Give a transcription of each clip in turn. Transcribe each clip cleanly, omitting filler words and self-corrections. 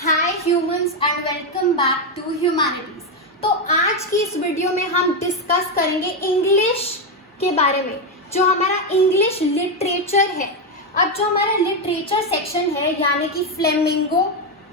Hi humans and welcome back to humanities. तो आज की इस वीडियो में हम डिस्कस करेंगे इंग्लिश के बारे में, जो हमारा इंग्लिश लिटरेचर है। अब जो हमारा लिटरेचर सेक्शन है यानी कि फ्लेमिंगो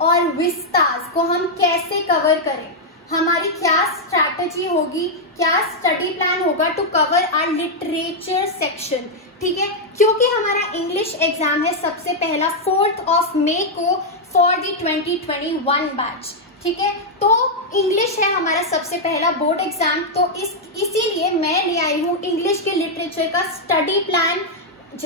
और विस्तास को हम कैसे कवर करें, हमारी क्या स्ट्रैटेजी होगी, क्या स्टडी प्लान होगा to cover our literature section. ठीक है, क्योंकि हमारा इंग्लिश एग्जाम है सबसे पहला 4 मई को फॉर दी 2021 बैच। ठीक है, तो इंग्लिश है हमारा सबसे पहला बोर्ड एग्जाम। तो इसीलिए मैं ले आई हूँ इंग्लिश के लिटरेचर का स्टडी प्लान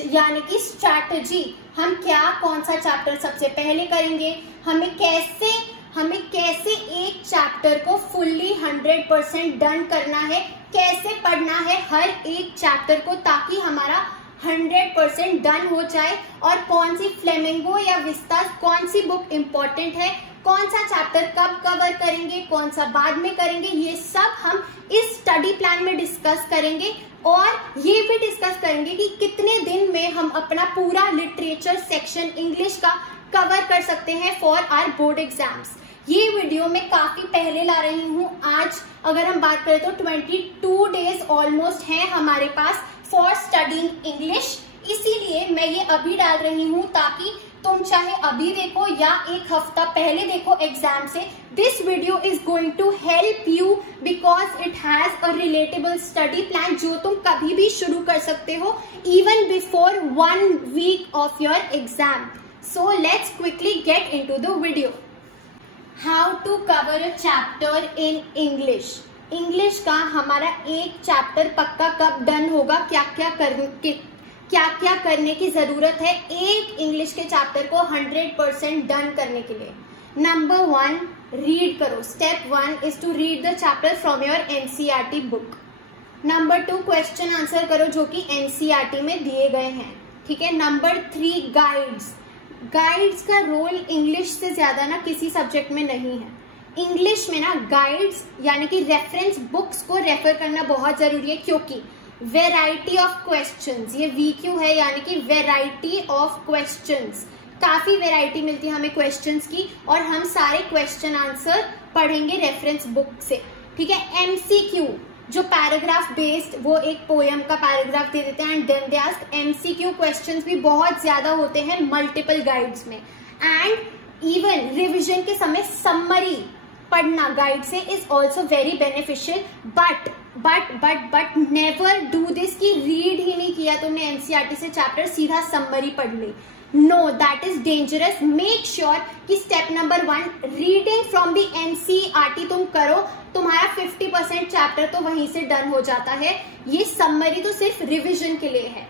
यानी कि स्ट्रैटेजी। हम क्या कौन सा चैप्टर सबसे पहले करेंगे, हमें कैसे एक चैप्टर को फुल्ली 100% डन करना है, कैसे पढ़ना है हर एक चैप्टर को ताकि हमारा 100% डन हो जाए, और कौन सी फ्लेमिंगो या विस्तास कौन सी बुक इंपॉर्टेंट है, कौन सा चैप्टर कब कवर करेंगे, कौन सा बाद में करेंगे, ये सब हम इस स्टडी प्लान में डिस्कस करेंगे। और ये भी डिस्कस करेंगे कि कितने दिन में हम अपना पूरा लिटरेचर सेक्शन इंग्लिश का कवर कर सकते हैं फॉर आवर बोर्ड एग्जाम्स। ये वीडियो मैं काफी पहले ला रही हूँ। आज अगर हम बात करें तो 22 डेज ऑलमोस्ट हैं हमारे पास फॉर स्टडीइंग इंग्लिश, इसीलिए मैं ये अभी डाल रही हूँ ताकि तुम चाहे अभी देखो या एक हफ्ता पहले देखो एग्जाम से, this video is going to help you because it has a relatable study plan जो तुम कभी भी शुरू कर सकते हो even before 1 week of your exam. So let's quickly get into the video. How to cover a chapter in English. English का हमारा एक चैप्टर पक्का कब डन होगा, क्या क्या करने की जरूरत है एक इंग्लिश के चैप्टर को 100% डन करने के लिए। नंबर 1, रीड करो। Step 1 is to read the chapter from your NCERT book. Number 2, question answer करो जो कि एनसीईआरटी में दिए गए हैं। ठीक है। नंबर 3, गाइड्स का रोल इंग्लिश से ज्यादा ना किसी सब्जेक्ट में नहीं है। इंग्लिश में ना गाइड्स यानी कि रेफरेंस बुक्स को रेफर करना बहुत जरूरी है, क्योंकि वेराइटी ऑफ क्वेश्चंस, ये वीक्यू है यानी कि वेराइटी ऑफ क्वेश्चंस, काफी वेराइटी मिलती है हमें क्वेश्चंस की, और हम सारे क्वेश्चन आंसर पढ़ेंगे रेफरेंस बुक से। ठीक है। एमसीक्यू जो पैराग्राफ बेस्ड, वो एक पोएम का पैराग्राफ दे देते हैं and then they ask MCQ questions भी बहुत ज्यादा होते हैं मल्टीपल गाइड्स में। एंड इवन रिविजन के समय समरी पढ़ना गाइड से is also very beneficial. But never do this कि रीड ही नहीं किया तुमने एनसीईआरटी से चैप्टर, सीधा समरी पढ़ ली। No, that is dangerous. Make sure कि step number 1 reading from the NCERT तुम करो, तुम्हारा 50% चैप्टर तो वहीं से डन हो जाता है। ये समरी तो सिर्फ रिविजन के लिए है।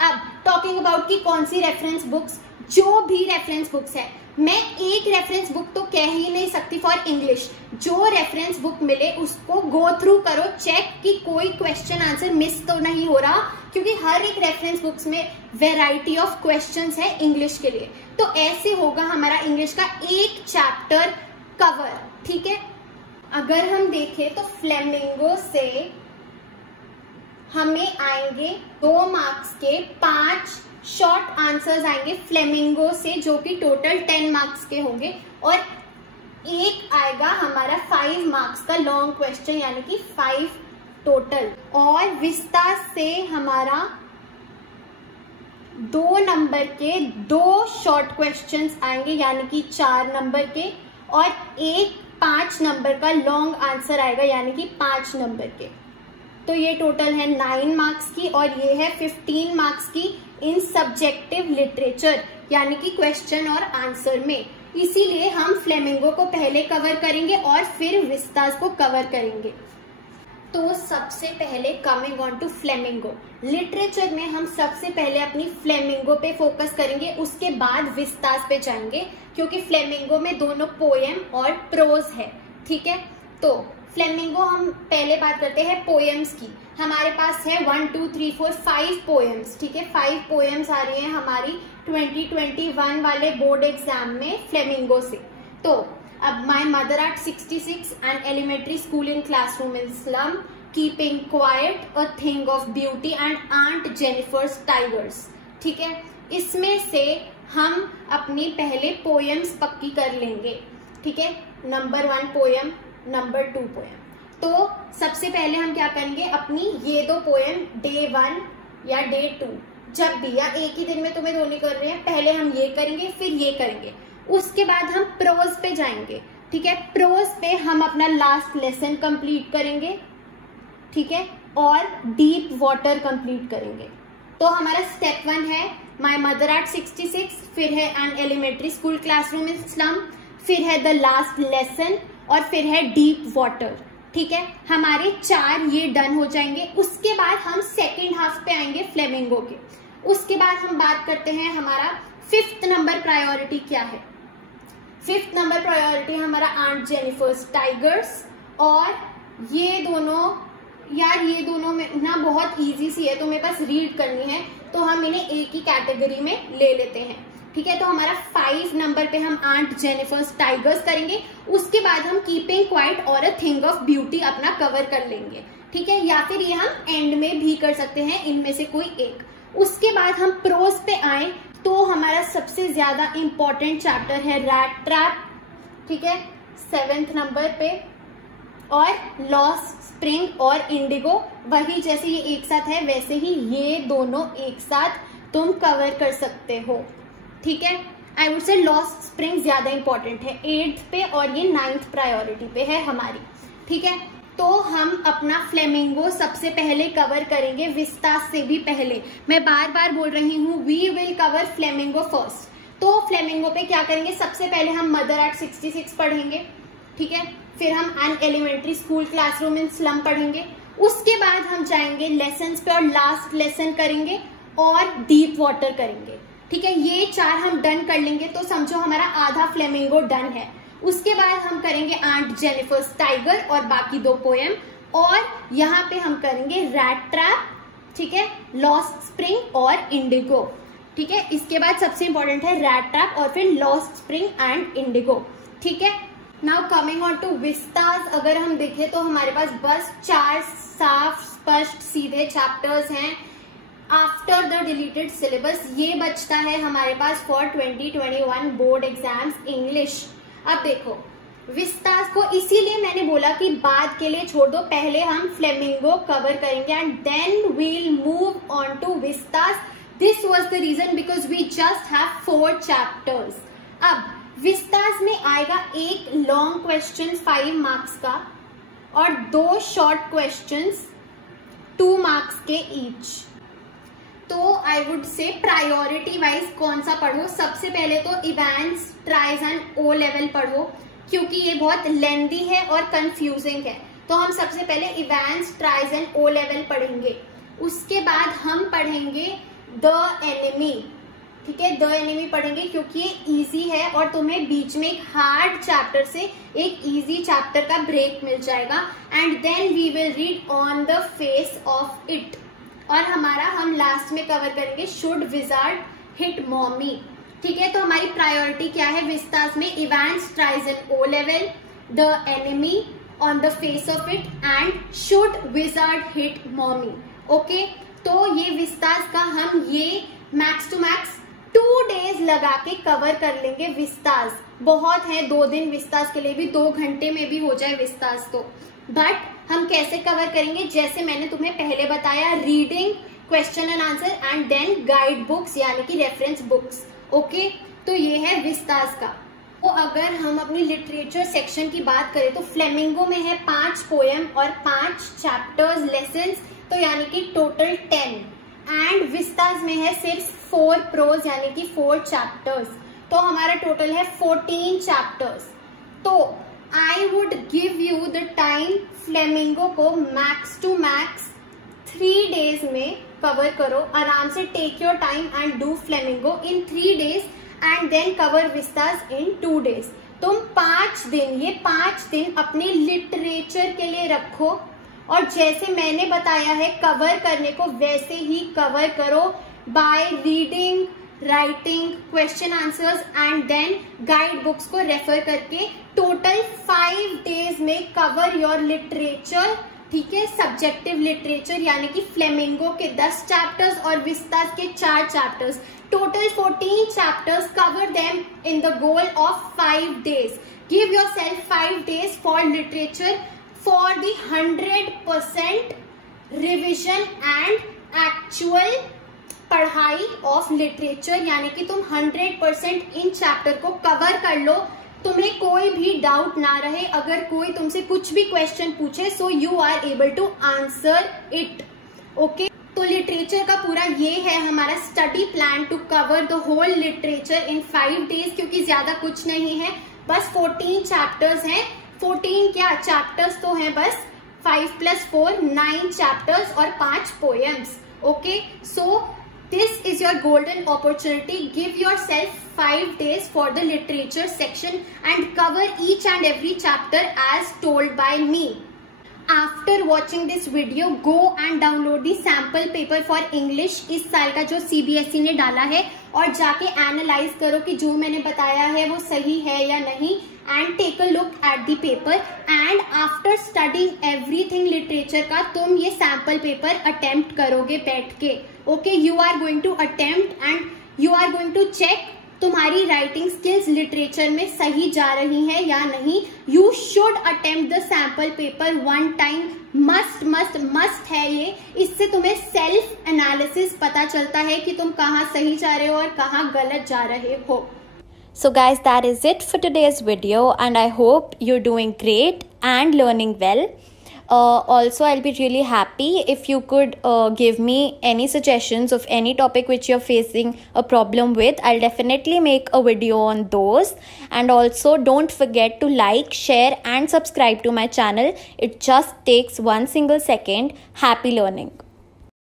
अब टॉकिंग अबाउट कि कौन सी रेफरेंस बुक्स, जो भी रेफरेंस बुक्स है, मैं एक रेफरेंस बुक तो कह ही नहीं सकती फॉर इंग्लिश। जो रेफरेंस बुक मिले उसको गो थ्रू करो, चेक कि कोई क्वेश्चन आंसर मिस तो नहीं हो रहा, क्योंकि हर एक रेफरेंस बुक्स में वेराइटी ऑफ क्वेश्चंस है इंग्लिश के लिए। तो ऐसे होगा हमारा इंग्लिश का एक चैप्टर कवर। ठीक है। अगर हम देखें तो फ्लेमिंगो से हमें आएंगे 2 मार्क्स के 5 शॉर्ट आंसर्स आएंगे फ्लेमिंगो से, जो कि टोटल 10 मार्क्स के होंगे, और एक आएगा हमारा 5 मार्क्स का लॉन्ग क्वेश्चन यानी कि 5 टोटल। और विस्तास से हमारा 2 नंबर के 2 शॉर्ट क्वेश्चंस आएंगे यानी कि 4 नंबर के, और एक 5 नंबर का लॉन्ग आंसर आएगा यानी कि 5 नंबर के। तो ये टोटल है 9 मार्क्स की, और ये है 15 मार्क्स की इन सब्जेक्टिव लिटरेचर यानी कि क्वेश्चन और आंसर में। इसीलिए हम फ्लेमिंगो को पहले कवर करेंगे और फिर विस्तास को कवर करेंगे। तो सबसे पहले coming on to Flamingo, literature में हम सबसे पहले अपनी फ्लेमिंगो पे फोकस करेंगे, उसके बाद विस्तास पे जाएंगे, क्योंकि फ्लेमिंगो में दोनों पोएम और प्रोज है। ठीक है। तो फ्लेमिंगो हम पहले बात करते हैं पोएम्स की। हमारे पास है 1 2 3 4 5 पोएम्स। ठीक है। 5 पोएम्स आ रही हैं हमारी 2021 वाले बोर्ड एग्जाम में फ्लेमिंगो से। तो अब my mother at 66 and elementary school in classroom in slum, keeping quiet, a thing of beauty and aunt Jennifer's tigers. ठीक है। इसमें से हम अपनी पहले पोएम्स पक्की कर लेंगे, ठीक है। Number 1 poem, number 2 poem. तो सबसे पहले हम क्या करेंगे, अपनी ये 2 पोएम डे 1 या डे 2 जब भी, या एक ही दिन में तुम्हें दोनों कर रहे हैं, पहले हम ये करेंगे फिर ये करेंगे। उसके बाद हम प्रोज पे जाएंगे, ठीक है। प्रोज पे हम अपना लास्ट लेसन कंप्लीट करेंगे, ठीक है, और डीप वाटर कंप्लीट करेंगे। तो हमारा स्टेप 1 है माई मदर आर्ट 66, फिर है an elementary school classroom in slum, फिर है द लास्ट लेसन, और फिर है डीप वाटर, ठीक है। हमारे 4 ये डन हो जाएंगे। उसके बाद हम सेकेंड हाफ पे आएंगे फ्लेमिंगो के। उसके बाद हम बात करते हैं हमारा 5th नंबर प्रायोरिटी क्या है। 5th नंबर प्रायोरिटी हमारा आंट जेनिफर्स टाइगर्स, और ये दोनों यार, ये दोनों में ना बहुत इजी सी है, तुम्हें बस रीड करनी है, तो हम इन्हें एक ही कैटेगरी में ले लेते हैं, ठीक है। तो हमारा 5 नंबर पे हम आंट जेनिफर्स टाइगर्स करेंगे। उसके बाद हम कीपिंग क्वाइट और अ थिंग ऑफ ब्यूटी अपना कवर कर लेंगे, ठीक है, या फिर ये हम एंड में भी कर सकते हैं, इनमें से कोई एक। उसके बाद हम प्रोज पे आए तो हमारा सबसे ज्यादा इंपॉर्टेंट चैप्टर है रैट ट्रैप, ठीक है, 7th नंबर पे, और लॉस्ट स्प्रिंग और इंडिगो। वही जैसे ये एक साथ है वैसे ही ये दोनों एक साथ तुम कवर कर सकते हो, ठीक है। आई वुड से लॉस्ट स्प्रिंग ज्यादा इंपॉर्टेंट है 8th पे, और ये 9th प्रायोरिटी पे है हमारी, ठीक है। तो हम अपना फ्लेमिंगो सबसे पहले कवर करेंगे, विस्तास से भी पहले। मैं बार बार बोल रही हूँ, we will cover Flamingo first. तो फ्लेमिंगो पे क्या करेंगे, सबसे पहले हम मदर आर्ट 66 पढ़ेंगे, ठीक है, फिर हम an elementary school classroom in slum पढ़ेंगे। उसके बाद हम जाएंगे लेसन्स पे और लास्ट लेसन करेंगे और डीप वाटर करेंगे, ठीक है। ये 4 हम डन कर लेंगे तो समझो हमारा आधा फ्लेमिंगो डन है। उसके बाद हम करेंगे आंट जेनिफर्स टाइगर और बाकी 2 पोएम, और यहाँ पे हम करेंगे रैट ट्रैप, ठीक है, लॉस्ट स्प्रिंग और इंडिगो, ठीक है। इसके बाद सबसे इंपॉर्टेंट है रैट ट्रैप और फिर लॉस्ट स्प्रिंग एंड इंडिगो, ठीक है। Now coming on to Vistas, अगर हम देखें तो हमारे पास बस 4 साफ स्पष्ट सीधे चैप्टर्स हैं आफ्टर द डिलीटेड सिलेबस। ये बचता है हमारे पास फॉर 2021 बोर्ड एग्जाम्स इंग्लिश। अब देखो विस्तास को इसीलिए मैंने बोला कि बाद के लिए छोड़ दो, पहले हम फ्लेमिंगो कवर करेंगे and then we'll move on to Vistas. This was the reason because we just have 4 chapters. अब विस्तास में आएगा एक लॉन्ग क्वेश्चन 5 मार्क्स का और 2 शॉर्ट क्वेश्चंस 2 मार्क्स के ईच। तो I would say priority wise कौन सा पढ़ो, सबसे पहले तो Evans tries and O level पढ़ो, क्योंकि ये बहुत लेंदी है और कंफ्यूजिंग है। तो हम सबसे पहले Evans tries and O level पढ़ेंगे। उसके बाद हम पढ़ेंगे द एनिमी, ठीक है, द एनिमी पढ़ेंगे क्योंकि ये इजी है और तुम्हें बीच में एक हार्ड चैप्टर से एक इजी चैप्टर का ब्रेक मिल जाएगा। And then we will read on the face of it, और हमारा हम लास्ट में कवर करेंगे शुड विजार्ड हिट मॉमी, ठीक है। तो हमारी प्रायोरिटी क्या है विस्तास में, Evans tries and O level, the enemy, on the face of it and should wizard hit mommy, okay. तो ये विस्तास का हम ये मैक्स टू मैक्स 2 डेज लगा के कवर कर लेंगे। विस्तास बहुत है, 2 दिन विस्तास के लिए भी, 2 घंटे में भी हो जाए विस्तास तो। बट हम कैसे कवर करेंगे, जैसे मैंने तुम्हें पहले बताया, reading, question and answer and then guide books यानी कि रेफरेंस बुक्स, ओके। तो ये है विस्तास का। तो अगर हम अपनी लिटरेचर सेक्शन की बात करें तो फ्लेमिंगो में है 5 पोएम और 5 चैप्टर्स लेसन्स, तो यानी कि टोटल 10। एंड विस्तास में है सिर्फ 4 प्रोज यानी कि 4 चैप्टर्स, तो हमारा टोटल है 14 चैप्टर्स। तो I would give you the time Flamingo को मैक्स टू मैक्स 3 डेज में कवर करो, आराम से take your time and do Flamingo in 3 days and then cover Vistas in 2 days. तुम 5 दिन, ये 5 दिन अपने लिटरेचर के लिए रखो और जैसे मैंने बताया है कवर करने को वैसे ही कवर करो by reading, writing, question answers and then guide books को रेफर करके। टोटल 5 डेज में कवर योर लिटरेचर ठीक है। सब्जेक्टिव लिटरेचर यानी कि फ्लेमिंगो के 10 चैप्टर्स और विस्तास के 4 chapters, total 14 chapters. Cover them in the goal of 5 days. Give yourself 5 days for literature for the 100% revision and actual पढ़ाई ऑफ लिटरेचर, यानी कि तुम 100% इन चैप्टर को कवर कर लो, तुम्हें कोई भी डाउट ना रहे। अगर कोई तुमसे कुछ भी क्वेश्चन पूछे so you are able to answer it. Okay, तो लिटरेचर का पूरा ये है हमारा study plan to cover the whole literature in 5 days, क्योंकि ज्यादा कुछ नहीं है, बस 14 चैप्टर्स हैं। 14 क्या चैप्टर्स तो हैं, बस 5 + 4 9 चैप्टर्स और 5 poems. Okay, so this is your golden opportunity. Give yourself 5 days for the literature section and cover each and every chapter as told by me. After watching this video, go and download the sample paper for English इस साल का जो CBSE ने डाला है, और जाके analyse करो कि जो मैंने बताया है वो सही है या नहीं, and take a look at the paper. And after studying everything literature का तुम ये sample paper attempt करोगे बैठ के। Okay, you are going to attempt and you are going to check तुम्हारी राइटिंग स्किल्स लिटरेचर में सही जा रही है या नहीं। You should attempt the sample paper 1 time, must है ये। इससे तुम्हें सेल्फ एनालिसिस पता चलता है कि तुम कहाँ सही जा रहे हो और कहाँ गलत जा रहे हो। So guys, that is it for today's video, and I hope you're doing great and learning well. Also, I'll be really happy if you could give me any suggestions of any topic which you're facing a problem with. I'll definitely make a video on those. And also, don't forget to like, share and subscribe to my channel. It just takes 1 single second. Happy learning.